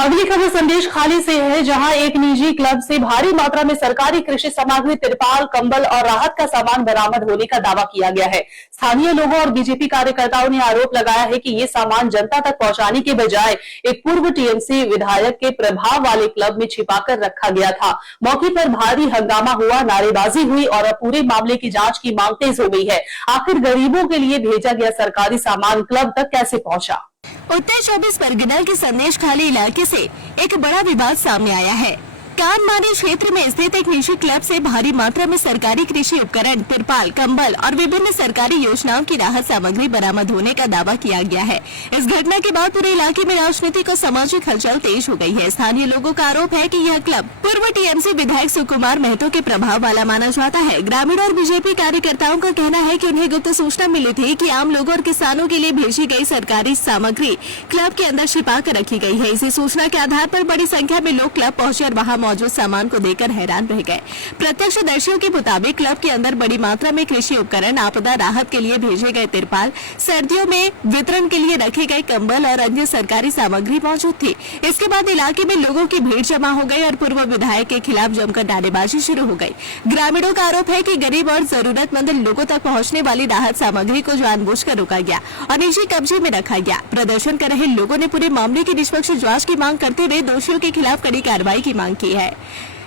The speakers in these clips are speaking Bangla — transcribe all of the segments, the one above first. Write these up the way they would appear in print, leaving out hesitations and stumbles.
अगली खबर संदेश खाली से है, जहां एक निजी क्लब से भारी मात्रा में सरकारी कृषि सामग्री, तिरपाल, कंबल और राहत का सामान बरामद होने का दावा किया गया है। स्थानीय लोगों और बीजेपी कार्यकर्ताओं ने आरोप लगाया है कि ये सामान जनता तक पहुंचाने के बजाय एक पूर्व टीएमसी विधायक के प्रभाव वाले क्लब में छिपाकर रखा गया था। मौके पर भारी हंगामा हुआ, नारेबाजी हुई और अब पूरे मामले की जांच की मांग तेज हो गई है। आखिर गरीबों के लिए भेजा गया सरकारी सामान क्लब तक कैसे पहुंचा? उत्तर 24 परगना के संदेश खाली इलाके से एक बड़ा विवाद सामने आया है। कानमानी क्षेत्र में स्थित एक निजी क्लब से भारी मात्रा में सरकारी कृषि उपकरण, तिरपाल, कंबल और विभिन्न सरकारी योजनाओं की राहत सामग्री बरामद होने का दावा किया गया है। इस घटना के बाद पूरे इलाके में राजनीतिक और सामाजिक हलचल तेज हो गई है। स्थानीय लोगों का आरोप है कि यह क्लब पूर्व टीएमसी विधायक सुकुमार महतो के प्रभाव वाला माना जाता है। ग्रामीण और बीजेपी कार्यकर्ताओं का कहना है कि उन्हें गुप्त सूचना मिली थी कि आम लोगों और किसानों के लिए भेजी गई सरकारी सामग्री क्लब के अंदर छिपा कर रखी गई है। इसी सूचना के आधार पर बड़ी संख्या में लोग क्लब पहुंचे और वहां मौजूद सामान को देखकर हैरान रह गए। प्रत्यक्षदर्शियों के मुताबिक क्लब के अंदर बड़ी मात्रा में कृषि उपकरण, आपदा राहत के लिए भेजे गए तिरपाल, सर्दियों में वितरण के लिए रखे गए कंबल और अन्य सरकारी सामग्री मौजूद थी। इसके बाद इलाके में लोगों की भीड़ जमा हो गई और पूर्व विधायक के खिलाफ जमकर नारेबाजी शुरू हो गई। ग्रामीणों का आरोप है कि गरीब और जरूरतमंद लोगों तक पहुंचने वाली राहत सामग्री को जानबूझकर रोका गया और निजी कब्जे में रखा गया। प्रदर्शन कर रहे लोगों ने पूरे मामले की निष्पक्ष जांच की मांग करते हुए दोषियों के खिलाफ कड़ी कार्रवाई की मांग की है।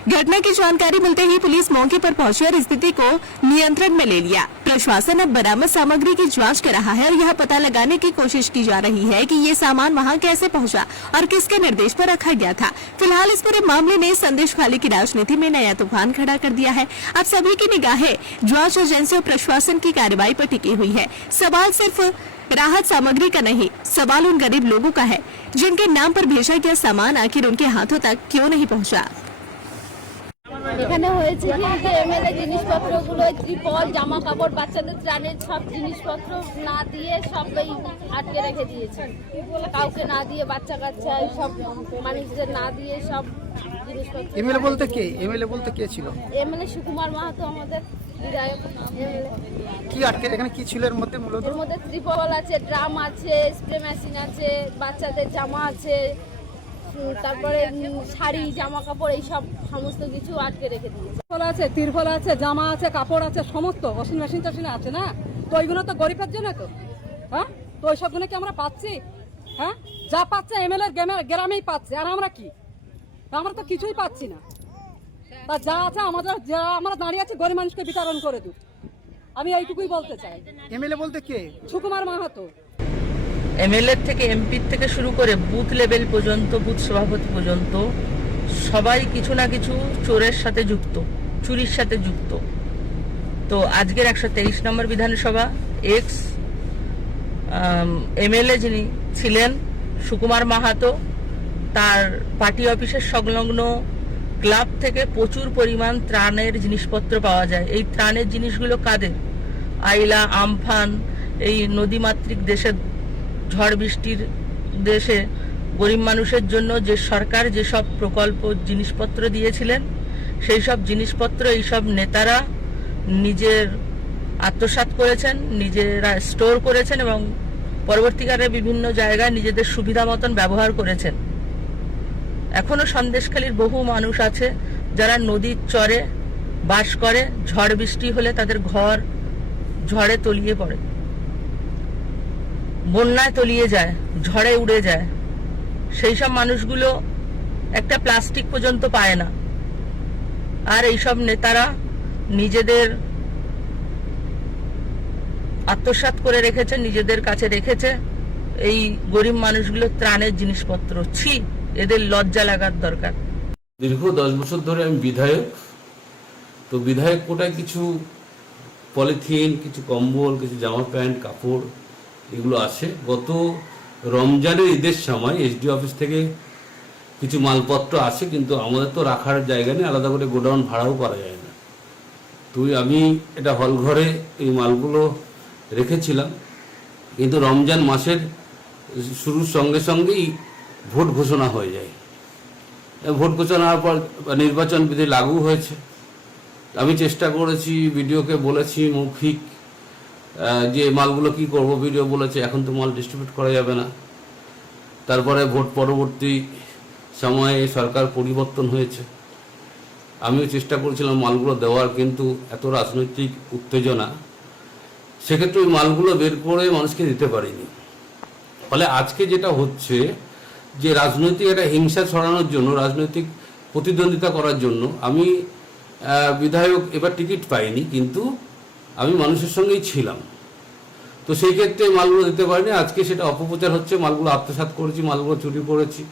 घटना की जानकारी मिलते ही पुलिस मौके पर पहुंची और स्थिति को नियंत्रण में ले लिया। प्रशासन अब बरामद सामग्री की जांच कर रहा है और यह पता लगाने की कोशिश की जा रही है कि ये सामान वहां कैसे पहुंचा और किसके निर्देश पर रखा गया था। फिलहाल इस पूरे मामले ने संदेश खाली की राजनीति में नया तूफान खड़ा कर दिया है। अब सभी की निगाहें जांच एजेंसी और प्रशासन की कार्रवाई पर टिकी हुई है। सवाल सिर्फ राहत सामग्री का नहीं, सवाल उन गरीब लोगों का है जिनके नाम पर भेजा गया सामान आखिर उनके हाथों तक क्यों नहीं पहुँचा। এখানে হয়েছে কি যে এমএলএ জিনিসপত্রগুলো, ত্রিপল, জামা কাপড়, বাচ্চাদের ত্রাণের সব জিনিসপত্র না দিয়ে সবই আটকে রেখে দিয়েছে। কাউকে না দিয়ে, বাচ্চা কাচ্চা সব মানুষদের না দিয়ে সব জিনিসপত্র। এমএলএ বলতে কে ছিল? এমএলএ সুকুমার মাহাতো আমাদের বিধায়ক এমএলএ। কি আটকে এখানে কি ছিল এর মধ্যে? মূলত এর মধ্যে ত্রিপল আছে, ড্রাম আছে, স্প্রে মেশিন আছে, বাচ্চাদের জামা আছে, তারপরে শাড়ি, জামা কাপড়, এই সব সমস্ত কিছু আটকে রেখে দিয়েছে। তিরপল আছে, জামা আছে, কাপড় আছে, সমস্ত ওয়াশিং মেশিন টাশিন আছে না? তো ওইগুলো তো গরিবের জন্য তো, হ্যাঁ? তো ওই সবগুলো কি আমরা পাচ্ছি? হ্যাঁ, যা পাচ্ছে এমএলএ গ্রামেই পাচ্ছে, আর আমরা কি? আমরা তো কিছুই পাচ্ছি না। তা যা আছে আমাদের, যা আমরা দাঁড়িয়ে আছি, গরিব মানুষকে বিতরণ করে দিই। আমি এইটুকুই বলতে চাই। এমএলএ বলতে কে? সুকুমার মাহাতো। এমএলএ থেকে, এমপি থেকে শুরু করে বুথ লেভেল পর্যন্ত, বুথ সভাপতি পর্যন্ত সবাই কিছু না কিছু চোরের সাথে যুক্ত, চুরির সাথে যুক্ত। তো আজকের 123 নম্বর বিধানসভা এক্স এমএলএ যিনি ছিলেন সুকুমার মাহাতো, তার পার্টি অফিসের সংলগ্ন ক্লাব থেকে প্রচুর পরিমাণ ত্রাণের জিনিসপত্র পাওয়া যায়। এই ত্রাণের জিনিসগুলো কাদের? আইলা, আমফান, এই নদীমাতৃক দেশের, ঝড় বৃষ্টির দেশে গরিব মানুষের জন্য যে সরকার যেসব প্রকল্প জিনিসপত্র দিয়েছিলেন, সেই সব জিনিসপত্র এইসব নেতারা নিজের আত্মসাৎ করেছেন, নিজেরা স্টোর করেছেন এবং পরবর্তীকালে বিভিন্ন জায়গায় নিজেদের সুবিধা মতন ব্যবহার করেছেন। এখনো সন্দেশখালীর বহু মানুষ আছে যারা নদীর চরে বাস করে, ঝড় বৃষ্টি হলে তাদের ঘর ঝড়ে তলিয়ে পড়ে, বন্যায় তলিয়ে যায়, ঝড়ে উড়ে যায়। সেই সব মানুষগুলো একটা প্লাস্টিক পর্যন্ত পায় না। আর এইসব নেতারা নিজেদের আত্মসাৎ করে রেখেছে, নিজেদের কাছে রেখেছে এই গরিব মানুষগুলো ত্রাণের জিনিসপত্র। ছি, এদের লজ্জা লাগার দরকার। দীর্ঘ 10 বছর ধরে আমি বিধায়ক। তো বিধায়ক কোটায় কিছু পলিথিন, কিছু কম্বল, কিছু জামা প্যান্ট, কাপড় এগুলো আসে। গত রমজানের ঈদের সময় এসডি অফিস থেকে কিছু মালপত্র আসে, কিন্তু আমাদের তো রাখার জায়গা নেই, আলাদা করে গোডাউন ভাড়াও করা যায় না। তো আমি এটা হল ঘরে এই মালগুলো রেখেছিলাম। কিন্তু রমজান মাসের শুরুর সঙ্গে সঙ্গেই ভোট ঘোষণা হয়ে যায়। ভোট ঘোষণা হওয়ার পর নির্বাচন বিধি লাগু হয়েছে। আমি চেষ্টা করেছি, ভিডিওকে বলেছি মৌখিক যে মালগুলো কি করব। ভিডিও বলেছে এখন তো মাল ডিস্ট্রিবিউট করা যাবে না। তারপরে ভোট পরবর্তী সময়ে সরকার পরিবর্তন হয়েছে, আমিও চেষ্টা করেছিলাম মালগুলো দেওয়ার, কিন্তু এত রাজনৈতিক উত্তেজনা, সেক্ষেত্রে ওই মালগুলো বের করে মানুষকে দিতে পারিনি। ফলে আজকে যেটা হচ্ছে যে রাজনৈতিক একটা হিংসা ছড়ানোর জন্য, রাজনৈতিক প্রতিদ্বন্দ্বিতা করার জন্য আমি বিধায়ক এবার টিকিট পাইনি, কিন্তু আমি মানুষের সঙ্গেই ছিলাম, তো সেই ক্ষেত্রে মালগুলো দিতে পারিনি। আজকে সেটা অপপ্রচার হচ্ছে, মালগুলো আত্মসাৎ করেছি, মালগুলো চুরি করেছি।